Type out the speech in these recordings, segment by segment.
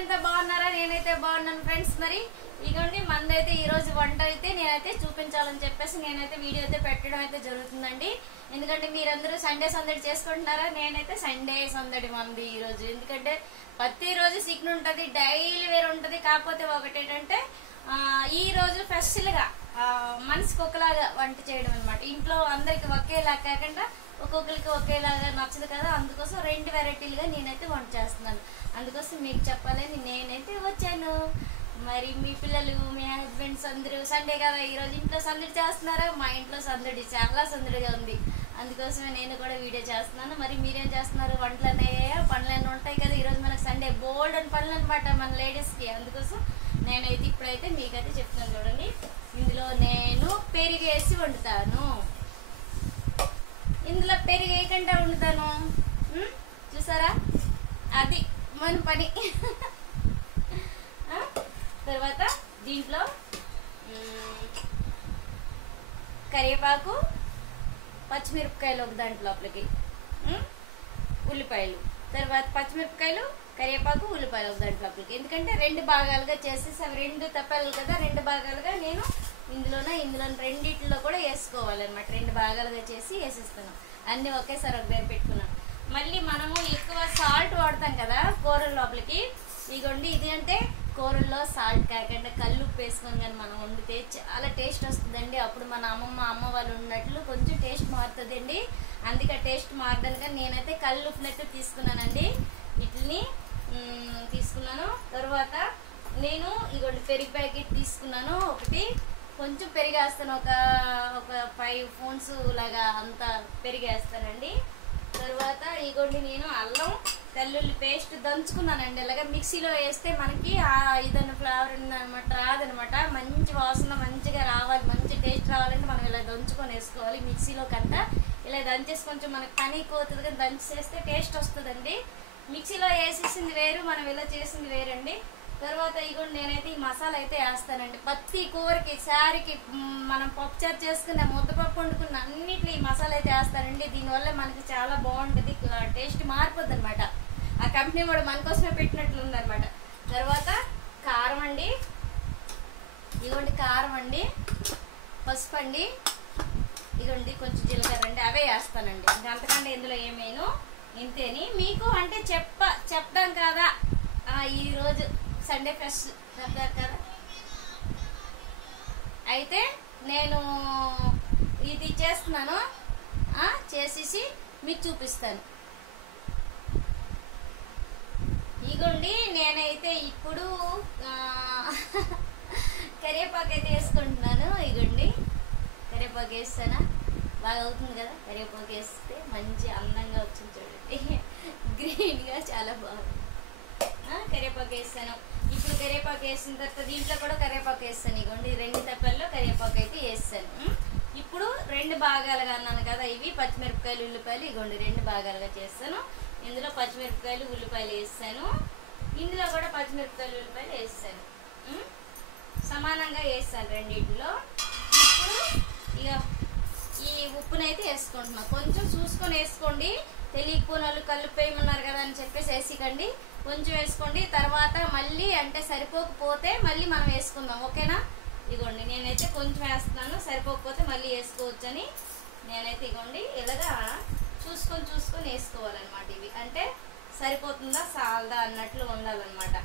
మీరంతా బాగున్నారా? నేనైతే బాగున్నాను ఫ్రెండ్స్. మరి ఇగోండి మందైతే ఈ రోజు వంట అయితే నేనైతే చూపించాలని చెప్పేసి నేనైతే వీడియో అయితే పెట్టడం అయితే జరుగుతుందండి. ఎందుకంటే మీరందరూ సండే సందడి చేసుకుంటున్నారా, నేనైతే సండే సందడి మంది ఈ రోజు. ఎందుకంటే ప్రతి రోజు సిగ్నల్ ఉంటది, డైలీ వేరు ఉంటది. కాకపోతే ఒకటేంటంటే ఈ రోజు స్పెషల్ గా మనసుకి ఒకలాగా వంట చేయడం అనమాట. ఇంట్లో అందరికి ఒకేలా కాకుండా ఒక్కొక్కరికి ఒకేలాగా నచ్చదు కదా, అందుకోసం రెండు వెరైటీలుగా నేనైతే వంట చేస్తున్నాను. అందుకోసం మీకు చెప్పాలని నేనైతే వచ్చాను. మరి మీ పిల్లలు, మీ హస్బెండ్స్ అందరూ సండే కదా ఈరోజు ఇంట్లో సందడి చేస్తున్నారా? మా ఇంట్లో సందడి చాలా సందడిగా ఉంది, అందుకోసమే నేను కూడా వీడియో చేస్తున్నాను. మరి మీరేం చేస్తున్నారు? వంటలనే పనులన్నీ ఉంటాయి కదా, ఈరోజు మనకు సండే బోల్డ్ అని పనులు అనమాట మన లేడీస్కి. అందుకోసం నేనైతే ఇప్పుడైతే మీకైతే చెప్తున్నాను చూడండి. ఇందులో నేను పెరుగు వేసి వండుతాను, ఇందులో పెరుగు వేయకుండా వండుతాను. చూసారా, అది మన పని. తర్వాత దీంట్లో కరివేపాకు, పచ్చిమిరపకాయలు ఒక దాంట్లోపలికి, ఉల్లిపాయలు, తర్వాత పచ్చిమిరపకాయలు, కరివేపాకు, ఉల్లిపాయలు ఒక దాంట్లోపలికి. ఎందుకంటే రెండు భాగాలుగా చేసేసి అవి రెండు తప్పాలి కదా, రెండు భాగాలుగా నేను ఇందులో రెండిట్లో కూడా వేసుకోవాలన్నమాట. రెండు భాగాలుగా చేసి వేసేస్తాను, అన్నీ ఒకేసారి ఒక దగ్గర పెట్టుకున్నాను. మళ్ళీ మనము ఎక్కువ సాల్ట్ వాడతాం కదా కూరల లోపలికి. ఇదిగోండి, ఇది అంటే కూరల్లో సాల్ట్ కాకుండా కల్లుప్పు వేసుకొని కానీ మనం వండితే చాలా టేస్ట్ వస్తుందండి. అప్పుడు మన అమ్మ వాళ్ళు ఉన్నట్లు కొంచెం టేస్ట్ మారుతుందండి. అందుకే టేస్ట్ మారడానికి నేనైతే కల్లుప్పునైతే తీసుకున్నానండి. వీటిని తీసుకున్నాను. తర్వాత నేను ఇదిగోండి పెరుగు ప్యాకెట్ తీసుకున్నాను ఒకటి. కొంచెం పెరిగేస్తాను, ఒక 5 స్పూన్స్ లాగా అంతా పెరిగేస్తానండి. తర్వాత ఇగోండి నేను అల్లం తెల్లుల్లి పేస్ట్ దంచుకున్నానండి. ఇలాగ మిక్సీలో వేస్తే మనకి ఇదన్న ఫ్లేవర్ అనమాట రాదనమాట. మంచి వాసన మంచిగా రావాలి, మంచి టేస్ట్ రావాలంటే మనం ఇలా దంచుకొని వేసుకోవాలి. మిక్సీలో కంటే ఇలా దంచేసి కొంచెం మనకి పని ఎక్కువ అవుతుంది కానీ దంచేస్తే టేస్ట్ వస్తుందండి. మిక్సీలో వేసేసింది వేరు, మనం ఇలా చేసింది వేరండి. తర్వాత ఇగోండి నేనైతే ఈ మసాలా అయితే వేస్తానండి. ప్రతి కూరకి, శారీకి, మనం పప్పుచారు చేసుకున్న, ముద్దపప్పు వండుకున్న అన్నిట్లో ఈ మసాలా అయితే వేస్తానండి. దీనివల్ల మనకి చాలా బాగుంటుంది, టేస్ట్ మారిపోద్ది అనమాట. ఆ కంపెనీ కూడా మనకోసమే పెట్టినట్లు ఉందన్నమాట. తర్వాత కారం అండి, ఇగోండి కారం అండి, పసుపు అండి, ఇగోండి కొంచెం జీలకర్ర అండి, అవే వేస్తానండి. ఇంకా అంతకంటే ఇందులో ఏమేను ఇంతేని. మీకు అంటే చెప్తాం కదా ఈరోజు సండే ఫ్రెష్ చెప్తారు కదా, అయితే నేను ఇది చేస్తున్నాను, చేసేసి మీకు చూపిస్తాను. ఇగోండి నేనైతే ఇప్పుడు కరివేపాకు అయితే వేసుకుంటున్నాను. ఇగోండి కరివేపాకు వేస్తానా, బాగా అవుతుంది కదా. కరివేపాకు వేస్తే మంచి అందంగా వచ్చింది చూడండి, గ్రీన్గా చాలా బాగుంది. కరివేపాకు వేస్తాను. ఇప్పుడు కరివేపాకు వేసిన తర్వాత దీంట్లో కూడా కరివేపాకు వేస్తాను. ఇగోండి రెండు తప్పల్లో కరివేపాకు అయితే వేస్తాను. ఇప్పుడు రెండు భాగాలుగా అన్నాను కదా, ఇవి పచ్చిమిరపకాయలు, ఉల్లిపాయలు. ఇగోండి రెండు భాగాలుగా చేస్తాను. ఇందులో పచ్చిమిరపకాయలు, ఉల్లిపాయలు వేస్తాను, ఇందులో కూడా పచ్చిమిరపకాయలు, ఉల్లిపాయలు వేస్తాను. సమానంగా వేస్తాను రెండింటిలో. ఇప్పుడు ఇక ఈ ఉప్పునైతే వేసుకుంటున్నాను. కొంచెం చూసుకొని వేసుకోండి, తెలియకపోయిన వాళ్ళు కల్లుప్పు వేయమన్నారు కదా అని చెప్పేసి వేసికండి, కొంచెం వేసుకోండి. తర్వాత మళ్ళీ అంటే సరిపోకపోతే మళ్ళీ మనం వేసుకుందాం, ఓకేనా? ఇగోండి నేనైతే కొంచెం వేస్తున్నాను, సరిపోకపోతే మళ్ళీ వేసుకోవచ్చని నేనైతే ఇగోండి ఇలాగా చూసుకొని వేసుకోవాలన్నమాట. ఇవి అంటే సరిపోతుందా సాల్దా అన్నట్లు ఉండాలన్నమాట.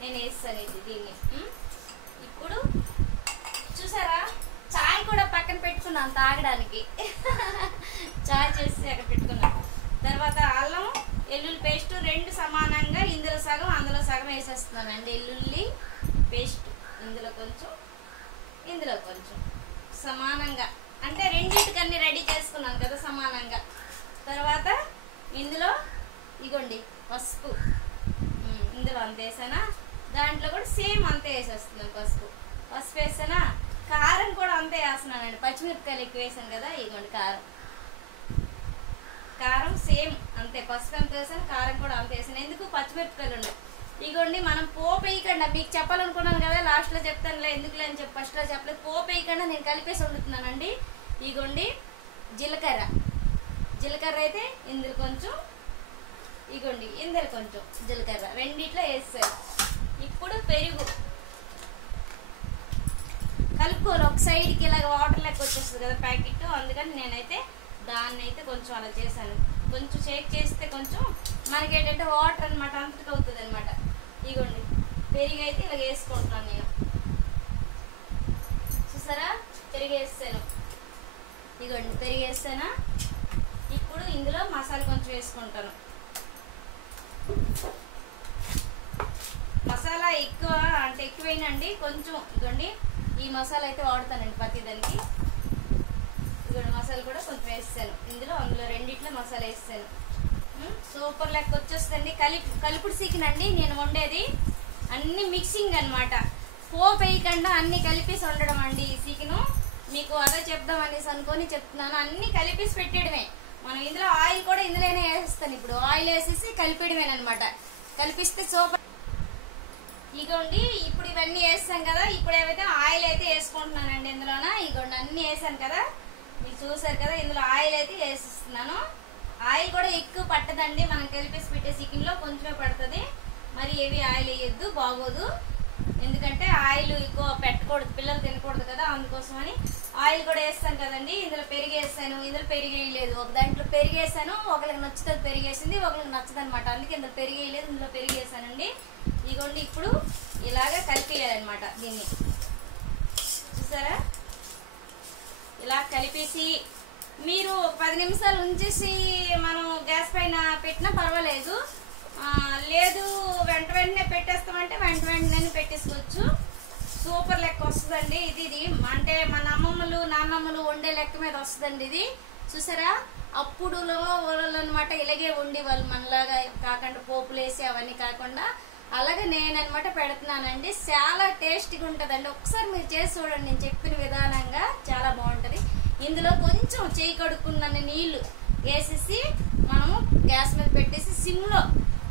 నేను వేస్తాను ఇది దీన్ని. ఇప్పుడు చూసారా, చాయ్ కూడా పక్కన పెట్టుకున్నాను తాగడానికి. చాయ్ చేసి అక్కడ పెట్టుకున్నాను. తర్వాత అల్లం వెల్లుల్లి పేస్ట్ రెండు సమానంగా ఇందులో సగం అందులో సగం వేసేస్తున్నానండి. వెల్లుల్లి పేస్ట్ ఇందులో కొంచెం, ఇందులో కొంచెం సమానంగా, అంటే రెండింటికన్నీ రెడీ చేసుకున్నాను కదా సమానంగా. తర్వాత ఇందులో ఇగోండి పసుపు, ఇందులో అంత వేసానా, దాంట్లో కూడా సేమ్ అంతే వేసేస్తున్నాను. పసుపు వేసానా, కారం కూడా అంతే వేస్తున్నానండి. పచ్చిమిరపకాయలు ఎక్కువ వేసాను కదా, ఇగోండి కారం సేమ్ అంతే. పసుపు ఎంత వేసాను, కారం కూడా అంత వేసాను. ఎందుకు పచ్చిమిరపకాయలు ఉన్నాయి. ఇగోండి మనం పోపు వేయకుండా, మీకు చెప్పాలనుకున్నాను కదా లాస్ట్లో చెప్తానులే, ఎందుకులే అని చెప్పి ఫస్ట్లో చెప్పలేదు. పోపు వేయకుండా నేను కలిపేసి వండుతున్నానండి. ఇగోండి జీలకర్ర అయితే ఇందులో కొంచెం, ఇగోండి ఇందులో కొంచెం జీలకర్ర రెండిట్లో వేస్తారు. ఇప్పుడు పెరుగు కలుపుకోవాలి. ఒక సైడ్కి ఇలాగ వాటర్ లెక్క వచ్చేస్తుంది కదా ప్యాకెట్, అందుకని నేనైతే దాన్ని అయితే కొంచెం అలా చేశాను. కొంచెం షేక్ చేస్తే కొంచెం మనకి ఏంటంటే వాటర్ అనమాట అంతటికి అవుతుంది అనమాట. ఇగోండి పెరుగు అయితే ఇలా వేసుకుంటున్నాను నేను. చూసారా పెరుగు వేస్తాను. ఇగోండి పెరుగు వేస్తానా. ఇప్పుడు ఇందులో మసాలా కొంచెం వేసుకుంటాను. మసాలా ఎక్కువ అంటే ఎక్కువైనండి కొంచెం. ఇగోండి ఈ మసాలా అయితే వాడతానండి ప్రతిదానికి. ఇగోండి మసాలా కూడా కొంచెం వేస్తాను అందులో రెండిట్లో మసాలా వేస్తాను. సూపర్ లెక్క వచ్చేస్తుంది. కలుపుడు చికెన్ నేను వండేది అన్ని మిక్సింగ్ అనమాట. పోపు వేయకుండా అన్ని కలిపేసి వండడం అండి ఈ చికెను. మీకు అదే చెప్దాం అనేసి అనుకొని చెప్తున్నాను. అన్ని కలిపేసి పెట్టేయడమే. మనం ఇందులో ఆయిల్ కూడా ఇందులోనే వేసేస్తాను. ఇప్పుడు ఆయిల్ వేసేసి కలిపేయడమేనమాట. కలిపిస్తే సూపర్. ఇగోండి ఇప్పుడు ఇవన్నీ వేస్తాం కదా. ఇప్పుడు ఏవైతే ఆయిల్ అయితే వేసుకుంటున్నానండి ఇందులోన. ఇగోండి అన్ని వేసాను కదా, మీరు చూసారు కదా. ఇందులో ఆయిల్ అయితే వేసిస్తున్నాను. ఆయిల్ కూడా ఎక్కువ పట్టదండి, మనం కలిపేసి పెట్టే చికెన్లో కొంచెమే పడుతుంది. మరి ఏవి ఆయిల్ వేయద్దు, బాగోదు. ఎందుకంటే ఆయిల్ ఎక్కువ పెట్టకూడదు, పిల్లలు తినకూడదు కదా, అందుకోసమని ఆయిల్ కూడా వేస్తాను కదండి. ఇందులో పెరుగు వేస్తాను, ఇందులో పెరుగు వేయలేదు. ఒక దాంట్లో పెరుగు వేసాను, ఒకరికి నచ్చుతుంది పెరుగు వేసింది, ఒకరికి నచ్చదు అనమాట. అందుకే ఇందులో పెరుగు వేయలేదు, ఇందులో పెరుగు వేసానండి. ఇదిగోండి ఇప్పుడు ఇలాగా కలిపేయాలన్నమాట దీన్ని. చూసారా ఇలా కలిపేసి మీరు 10 నిమిషాలు ఉంచేసి మనం గ్యాస్ పైన పెట్టినా పర్వాలేదు. లేదు వెంటనే పెట్టేస్తామంటే వెంటనే పెట్టేసుకోవచ్చు. సూపర్ లెక్క వస్తుందండి ఇది. అంటే మన అమ్మమ్మలు నాన్నమ్మలు వండే లెక్క మీద వస్తుందండి ఇది. చూసారా అప్పుడు వాళ్ళు అనమాట ఇలాగే వండి వాళ్ళు మనలాగా కాకుండా పోపులు వేసి అవన్నీ కాకుండా అలాగే నేననమాట పెడుతున్నానండి. చాలా టేస్టీగా ఉంటుందండి. ఒకసారి మీరు చేసి చూడండి, నేను చెప్పిన విధానంగా చాలా బాగుంటుంది. ఇందులో కొంచెం చేయి కడుక్కున్న నీళ్లు వేసేసి మనము గ్యాస్ మీద పెట్టేసి సిమ్లో,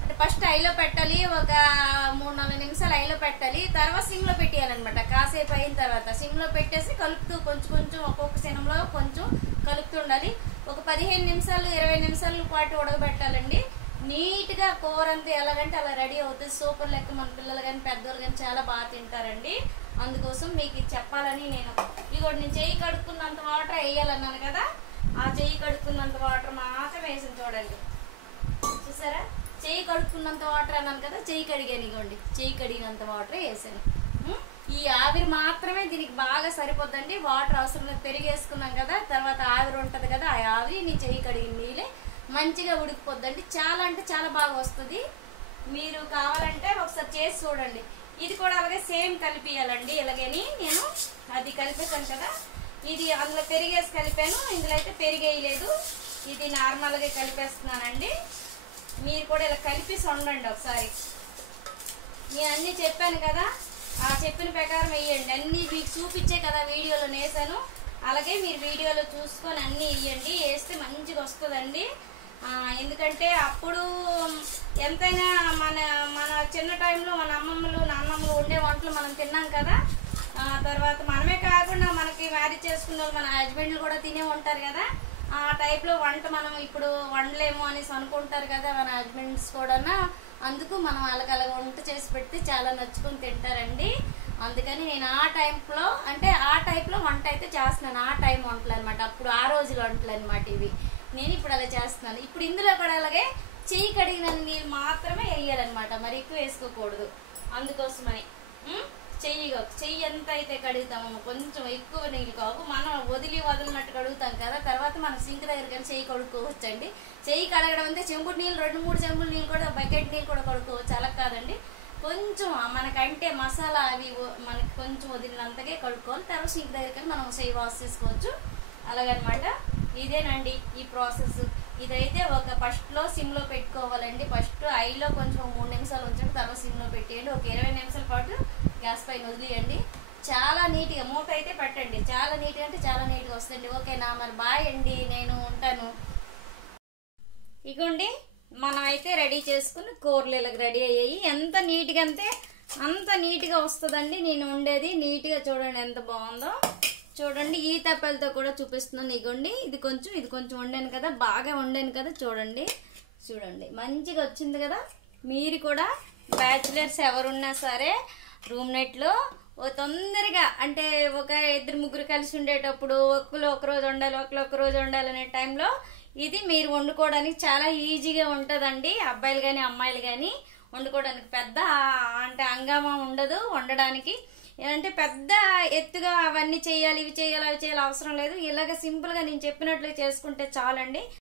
అంటే ఫస్ట్ ఐలో పెట్టాలి. ఒక 3-4 నిమిషాలు ఐలో పెట్టాలి. తర్వాత సిమ్లో పెట్టేయాలన్నమాట. కాసేపు అయిన తర్వాత సిమ్లో పెట్టేసి కలుపుతూ కొంచెం ఒక్కొక్క సినంలో కొంచెం కలుపుతూ ఉండాలి. ఒక 15 నిమిషాలు 20 నిమిషాల పాటు ఉడకబెట్టాలండి. నీట్గా కూర అంతా ఎలాగంటే అలా రెడీ అవుతుంది. సూపర్ లెక్క మన పిల్లలు కానీ పెద్దవాళ్ళు కానీ చాలా బాగా తింటారండి. అందుకోసం మీకు చెప్పాలని నేను ఇదిగోటి నేను చెయ్యి కడుక్కున్నంత వాటర్ వేయాలన్నాను కదా, ఆ చెయ్యి కడుక్కున్నంత వాటర్ మాత్రం వేసాను. చూడండి చూసారా చెయ్యి కడుక్కున్నంత వాటర్ అన్నాను కదా, చెయ్యి కడిగాను. ఇగోండి చెయ్యి కడిగినంత వాటర్ వేసాను. ఈ ఆవిరి మాత్రమే దీనికి బాగా సరిపోద్దండి. వాటర్ అవసరం లేదు. పెరిగి వేసుకున్నాం కదా, తర్వాత ఆవిరి ఉంటుంది కదా, ఆ ఆవిరి నీ చెయ్యి కడిగిన నీళ్ళే మంచిగా ఉడికిపోద్దండి. చాలా అంటే చాలా బాగా వస్తుంది. మీరు కావాలంటే ఒకసారి చేసి చూడండి. ఇది కూడా అలాగే సేమ్ కలిపియాలండి. ఇలాగని నేను అది కలిపేసాను కదా, ఇది అందులో పెరిగేసి కలిపాను. ఇందులో అయితే పెరిగేయలేదు, ఇది నార్మల్గా కలిపేస్తున్నానండి. మీరు కూడా ఇలా కలిపేసి వండండి ఒకసారి. నేను అన్నీ చెప్పాను కదా, ఆ చెప్పిన ప్రకారం వేయండి. అన్నీ మీకు చూపించే కదా వీడియోలో వేసాను. అలాగే మీరు వీడియోలో చూసుకొని అన్నీ వేయండి. వేస్తే మంచిగా వస్తుందండి. ఎందుకంటే అప్పుడు ఎంతైనా మన చిన్న టైంలో మన అమ్మమ్మలు నాన్నమ్మలు వండే వంటలు మనం తిన్నాం కదా. తర్వాత మనమే కాకుండా మనకి మ్యారేజ్ చేసుకున్న వాళ్ళు మన హస్బెండ్లు కూడా తినే ఉంటారు కదా. ఆ టైప్లో వంట మనం ఇప్పుడు వండలేము అనేసి అనుకుంటారు కదా మన హస్బెండ్స్ కూడా. అందుకు మనం వాళ్ళకి అలా వంట చేసి పెడితే చాలా నచ్చుకొని తింటారండి. అందుకని నేను ఆ టైంలో అంటే ఆ టైప్లో వంట అయితే చేస్తున్నాను. ఆ టైం వంటలు అనమాట, అప్పుడు ఆ రోజుల వంటలు అనమాట ఇవి. నేను ఇప్పుడు అలా చేస్తున్నాను. ఇప్పుడు ఇందులో కూడా అలాగే చెయ్యి కడిగిన నీళ్ళు మాత్రమే వేయాలన్నమాట, మరి ఎక్కువ వేసుకోకూడదు. అందుకోసమని చెయ్యి ఎంత అయితే కడుగుతామో కొంచెం ఎక్కువ నీళ్ళు కావు. మనం వదిలినట్టు కడుగుతాం కదా, తర్వాత మనం సింక్ దగ్గర కానీ చెయ్యి కడుక్కోవచ్చండి. చెయ్యి కడగడం అంటే చెంబుడు నీళ్ళు 2-3 చెంబుల నీళ్ళు కూడా బకెట్ నీళ్ళు కూడా కడుక్కోవచ్చు. అలా కాదండి, కొంచెం మనకంటే మసాలా అవి మనకి కొంచెం వదిలినంతగా కడుక్కోవాలి. తర్వాత సింక్ దగ్గర కానీ మనం చెయ్యి వాష్ చేసుకోవచ్చు. అలాగనమాట. ఇదేనండి ఈ ప్రాసెస్. ఇదైతే ఒక ఫస్ట్లో సిమ్లో పెట్టుకోవాలండి. ఫస్ట్ ఐలో కొంచెం 3 నిమిషాలు ఉంచండి, తర్వాత సిమ్లో పెట్టేయండి. ఒక 20 నిమిషాల పాటు గ్యాస్ పైన వదిలేయండి. చాలా నీట్గా మూత అయితే పెట్టండి. చాలా నీట్గా అంటే చాలా నీట్గా వస్తుంది. ఓకేనా, మరి బాయ్ అండి, నేను ఉంటాను. ఇగోండి మనం అయితే రెడీ చేసుకుని కూరలు ఇలాగ రెడీ అయ్యాయి. ఎంత నీట్గా అంటే అంత నీట్గా వస్తుందండి. నేను వండేది నీట్గా చూడండి ఎంత బాగుందో. చూడండి ఈ తప్పలతో కూడా చూపిస్తున్నాను. ఇగోండి ఇది కొంచెం వండాను కదా, బాగా వండాను కదా. చూడండి మంచిగా వచ్చింది కదా. మీరు కూడా బ్యాచులర్స్ ఎవరున్నా సరే రూమ్మేట్లో ఓ తొందరగా అంటే ఒక 2-3 కలిసి ఉండేటప్పుడు ఒకరు ఒక రోజు వండాలి, ఒకరు ఒక రోజు వండాలి అనే టైంలో ఇది మీరు వండుకోవడానికి చాలా ఈజీగా ఉంటుందండి. అబ్బాయిలు కానీ అమ్మాయిలు కానీ వండుకోవడానికి పెద్ద అంటే హంగామా ఉండదు వండడానికి. అంటే పెద్ద ఎత్తుగా అవన్నీ చేయాలి, ఇవి చేయాలి, అవి చేయాలి అవసరం లేదు. ఇలాగ సింపుల్గా నేను చెప్పినట్లు చేసుకుంటే చాలండి.